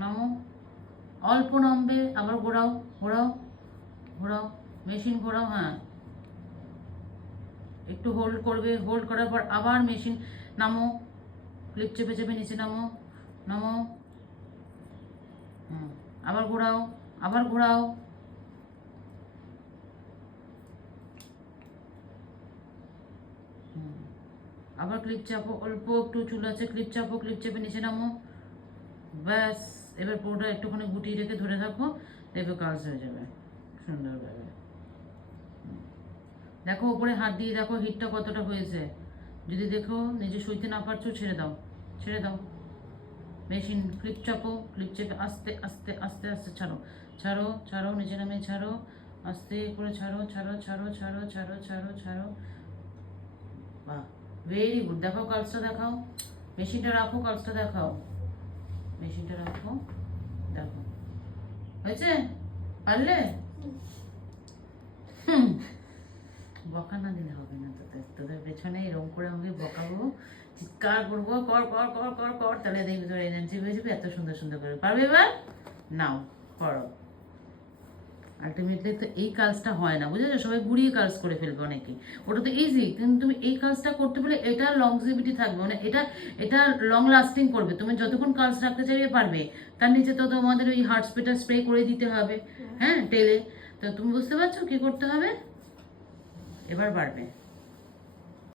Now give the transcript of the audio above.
নামো, অল্প নামবে, আবার ঘোরাও ঘোরাও ঘোরাও, মেশিন ঘোরাও। হ্যাঁ, একটু হোল্ড করবে, হোল্ড করার পর আবার মেশিন নামো, ক্লিপ চেপে চেপে নিচে নামো, নামো। হুম, আবার ঘোরাও, আবার ঘোরাও। আবার ক্লিপ চাপো, অল্প একটু চুল আছে, ক্লিপ চাপো, ক্লিপ চেপে নিচে নামো। ব্যাস, এবার পুরোটা একটুখানি গুটিয়ে রেখে ধরে থাকো, দেখবে কাজ হয়ে যাবে সুন্দরভাবে। দেখো উপরে হাত দিয়ে দেখো হিটটা কতটা হয়েছে। যদি দেখো নিজে সইতে না পারছো, ছেড়ে দাও, ছেড়ে দাও। মেশিন ক্লিপ চাপো, ক্লিপ চেপে আস্তে আস্তে আস্তে আস্তে ছাড়ো, ছাড়ো ছাড়ো, নিচে নামে ছাড়ো, আস্তে করে ছাড়ো ছাড়ো ছাড়ো ছাড়ো ছাড়ো ছাড়ো ছাড়ো। বাহ, ভেরি গুড। দেখাও কাজটা, দেখাও। মেশিনটা রাখো, কাজটা দেখাও। মেশিনটা রাখো, দেখো হয়েছে, পারলে। হুম, বকা না দিলে হবে না, তোদের পেছনে এরকম করে আমাকে বকাবো, চিৎকার করবো, কর কর কর কর কর, তাহলে দেখবি তোর এনার্জি হয়ে যাবে, এত সুন্দর সুন্দর করে পারবে। এবার নাও, করো। আলটিমেটলি তো এই কাজটা হয় না, বুঝেছো? সবাই ঘুরিয়ে কাজ করে ফেলবে অনেকে। ওটা তো ইজি, কিন্তু তুমি এই কাজটা করতে পারলে এটা লংজিভিটি থাকবে, মানে এটা এটা লং লাস্টিং করবে। তুমি যতক্ষণ কাজ রাখতে চাইবে পারবে। তার নিচে তো তোমাদের ওই হার্ট স্প্রেটা স্প্রে করে দিতে হবে, হ্যাঁ, টেলে। তো তুমি বুঝতে পারছো কি করতে হবে? এবার পারবে।